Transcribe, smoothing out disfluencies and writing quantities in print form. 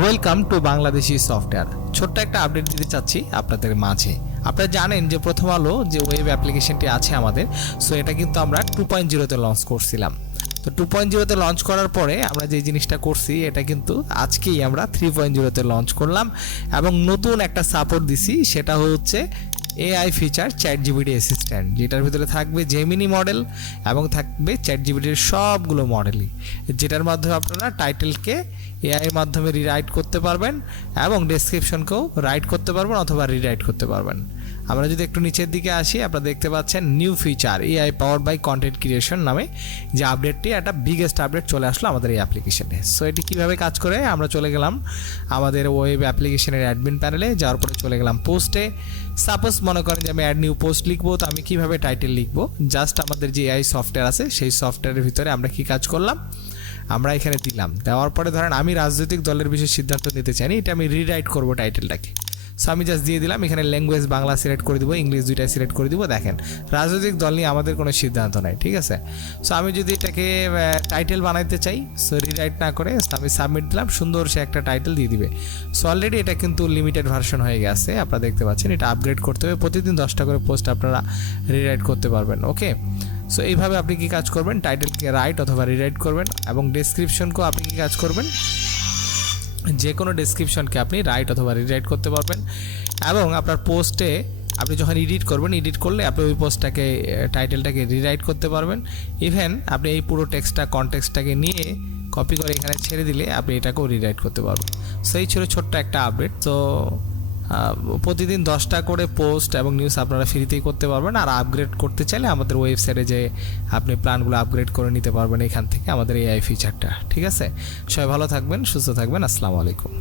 Welcome to Bangladeshi software. ছোট্ট একটা update দিতে চাচ্ছি আপনাদের মাঝে। আপনারা জানেন যে প্রথম আলো যে ওয়েব অ্যাপ্লিকেশনটি আছে আমাদের, সো এটা কিন্তু আমরা 2.0-তে লঞ্চ করছিলাম। তো 2.0-তে লঞ্চ করার পরে আমরা যে জিনিসটা করছি এটা কিন্তু আজকেই আমরা 3.0-তে লঞ্চ করলাম এবং নতুন একটা সাপোর্ট দিছি, সেটা হচ্ছে এআই ফিচার চ্যাটজিপিটি অ্যাসিস্ট্যান্ট, যেটার ভিতরে থাকবে জেমিনি মডেল এবং থাকবে চ্যাটজিপিটির সবগুলো মডেলই, যেটার মাধ্যমে আপনারা টাইটেলকে এআই এর মাধ্যমে রিরাইট করতে পারবেন এবং ডেসক্রিপশনকেও রাইট করতে পারবেন অথবা রিরাইট করতে পারবেন। আমরা যদি একটু নিচের দিকে আসি, আপনারা দেখতে পাচ্ছেন new feature AI powered by content creation নামে যে আপডেটটি, একটা বিগেস্ট আপডেট চলে আসলো আমাদের এই অ্যাপ্লিকেশনে। সো এটি কীভাবে কাজ করে, আমরা চলে গেলাম আমাদের ওয়েব অ্যাপ্লিকেশনের অ্যাডমিন প্যানেলে, যাওয়ার পরে চলে গেলাম পোস্টে। সাপোজ মনে করেন যে আমি অ্যাড নিউ পোস্ট লিখবো, তো আমি কীভাবে টাইটেল লিখবো, জাস্ট আমাদের যে এআই সফটওয়্যার আছে সেই সফটওয়্যারের ভিতরে আমরা কী কাজ করলাম, আমরা এখানে দিলাম। দেওয়ার পরে ধরেন আমি রাজনৈতিক দলের বিষয়ে সিদ্ধান্ত নিতে চাই, এটা আমি রিরাইট করবো টাইটেলটাকে। সো আমি জাস্ট দিয়ে দিলাম, এখানে ল্যাঙ্গুয়েজ বাংলা সিলেক্ট করে দিব, ইংলিশ দুইটাই সিলেক্ট করে দিব। দেখেন রাজনৈতিক দল নিয়ে আমাদের কোনো সিদ্ধান্ত নাই, ঠিক আছে। সো আমি যদি এটাকে টাইটেল বানাইতে চাই, সো রিরাইট না করে আমি সাবমিট দিলাম, সুন্দর সে একটা টাইটেল দিয়ে দিবে। সো অলরেডি এটা কিন্তু লিমিটেড ভার্সন হয়ে গেছে, আপনারা দেখতে পাচ্ছেন। এটা আপগ্রেড করতে হবে, প্রতিদিন 10টা করে পোস্ট আপনারা রিরাইট করতে পারবেন। ওকে, সো এইভাবে আপনি কি কাজ করবেন, টাইটেলকে রাইট অথবা রিরাইট করবেন এবং ডেসক্রিপশনকেও আপনি কি কাজ করবেন, যে কোনো ডেসক্রিপশনকে আপনি রাইট অথবা রিরাইট করতে পারবেন। এবং আপনার পোস্টে আপনি যখন এডিট করবেন, এডিট করলে আপনি ওই পোস্টটাকে টাইটেলটাকে রিরাইট করতে পারবেন। ইভেন আপনি এই পুরো টেক্সটটা কনটেক্সটটাকে নিয়ে কপি করে এখানে ছেড়ে দিলে আপনি এটাকেও রিরাইট করতে পারবেন। সেই ছিল ছোট্ট একটা আপডেট। তো প্রতিদিন 10টা করে পোস্ট এবং নিউজ আপনারা ফ্রিতেই করতে পারবেন। আর আপগ্রেড করতে চাইলে আমাদের ওয়েবসাইটে যে আপনি প্ল্যানগুলো আপগ্রেড করে নিতে পারবেন এখান থেকে, আমাদের এআই ফিচারটা। ঠিক আছে, সবাই ভালো থাকবেন, সুস্থ থাকবেন, আসসালামু আলাইকুম।